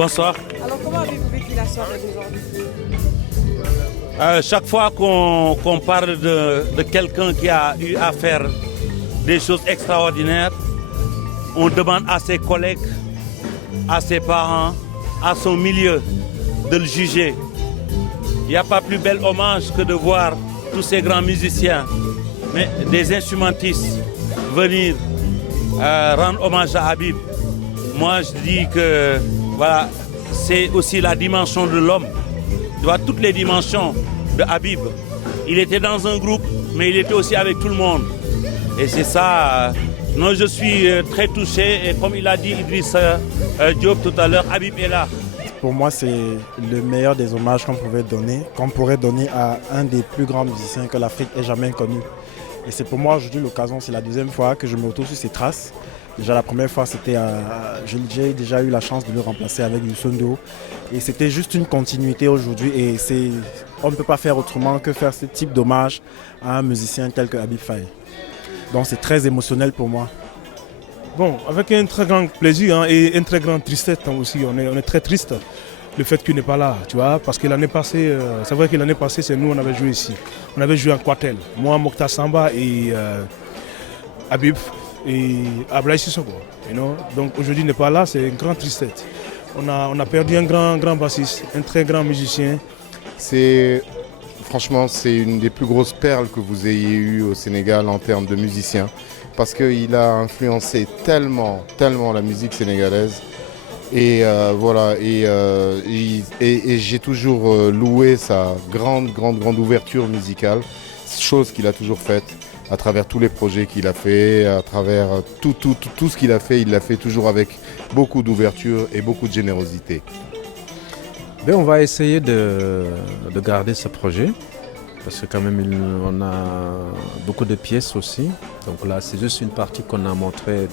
Bonsoir. Alors comment avez-vous vécu la soirée d'aujourd'hui? Chaque fois qu'on parle de quelqu'un qui a eu à faire des choses extraordinaires, on demande à ses collègues, à ses parents, à son milieu de le juger. Il n'y a pas plus bel hommage que de voir tous ces grands musiciens, mais des instrumentistes venir rendre hommage à Habib. Moi, je dis que voilà, c'est aussi la dimension de l'homme. Tu vois, toutes les dimensions de Habib. Il était dans un groupe, mais il était aussi avec tout le monde. Et c'est ça. Non, je suis très touché. Et comme il a dit Idriss Diop tout à l'heure, Habib est là. Pour moi, c'est le meilleur des hommages qu'on pourrait donner à un des plus grands musiciens que l'Afrique ait jamais connu. Et c'est pour moi aujourd'hui l'occasion, c'est la deuxième fois que je me retrouve sur ses traces. Déjà la première fois, j'ai déjà eu la chance de le remplacer avec Youssou N'Dour. Et c'était juste une continuité aujourd'hui. Et on ne peut pas faire autrement que faire ce type d'hommage à un musicien tel que Habib Faye. Donc c'est très émotionnel pour moi. Bon, avec un très grand plaisir et une très grande tristesse aussi. On est très triste le fait qu'il n'est pas là, tu vois, parce que l'année passée, c'est vrai que l'année passée, c'est nous, on avait joué ici. On avait joué en quartel. Moi, Mokhtar Samba et Habib et Ablaye Sissoko. Donc aujourd'hui, il n'est pas là, c'est une grande tristesse. On a perdu un grand bassiste, un très grand musicien. Franchement, c'est une des plus grosses perles que vous ayez eues au Sénégal en termes de musiciens. Parce qu'il a influencé tellement la musique sénégalaise. Et voilà, et j'ai toujours loué sa grande ouverture musicale, chose qu'il a toujours faite à travers tous les projets qu'il a fait, à travers tout ce qu'il a fait, il l'a fait toujours avec beaucoup d'ouverture et beaucoup de générosité. Ben, on va essayer de garder ce projet. Parce que quand même, on a beaucoup de pièces aussi. Donc là, c'est juste une partie qu'on a montrée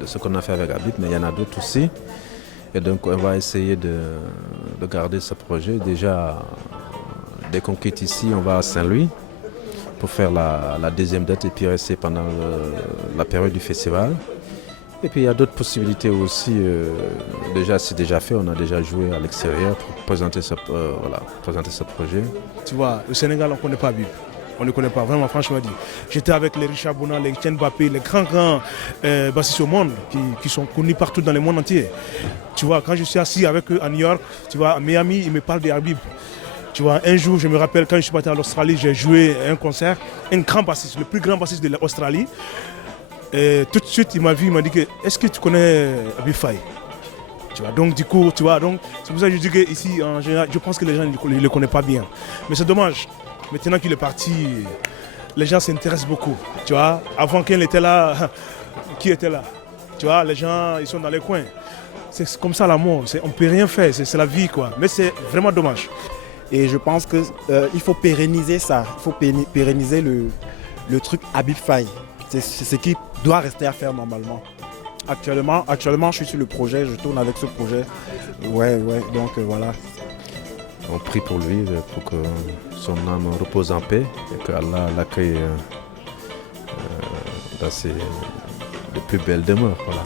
de ce qu'on a fait avec Habib, mais il y en a d'autres aussi. Et donc, on va essayer de garder ce projet. Déjà, dès qu'on quitte ici, on va à Saint-Louis pour faire la deuxième date et puis rester pendant la période du festival. Et puis, il y a d'autres possibilités aussi. Déjà, c'est déjà fait. On a déjà joué à l'extérieur pour présenter ce projet. Tu vois, au Sénégal, on ne connaît pas Habib. On ne connaît pas, vraiment, franchement dit. J'étais avec les Richard Bona, les Etienne Mbappé, les grands bassistes au monde qui sont connus partout dans le monde entier. Tu vois, quand je suis assis avec eux à New York, tu vois, à Miami, ils me parlent de Habib. Tu vois, un jour, je me rappelle, quand je suis parti en Australie, j'ai joué un concert, un grand bassiste, le plus grand bassiste de l'Australie. Et tout de suite, il m'a vu, il m'a dit que est-ce que tu connais Habib Faye? Tu vois, donc du coup, tu vois, donc c'est pour ça que je dis que ici, en général, je pense que les gens ne le connaissent pas bien. Mais c'est dommage. Maintenant qu'il est parti, les gens s'intéressent beaucoup. Tu vois, avant qu'il était là, qui était là? Tu vois, les gens, ils sont dans les coins. C'est comme ça la mort. On ne peut rien faire. C'est la vie, quoi. Mais c'est vraiment dommage. Et je pense qu'il faut pérenniser ça. Il faut pérenniser le truc Habib Faye. C'est ce qui doit rester à faire normalement. Actuellement, je suis sur le projet, je tourne avec ce projet. Ouais, donc voilà. On prie pour lui, pour que son âme repose en paix et qu'Allah l'accueille dans les plus belles demeures. Voilà.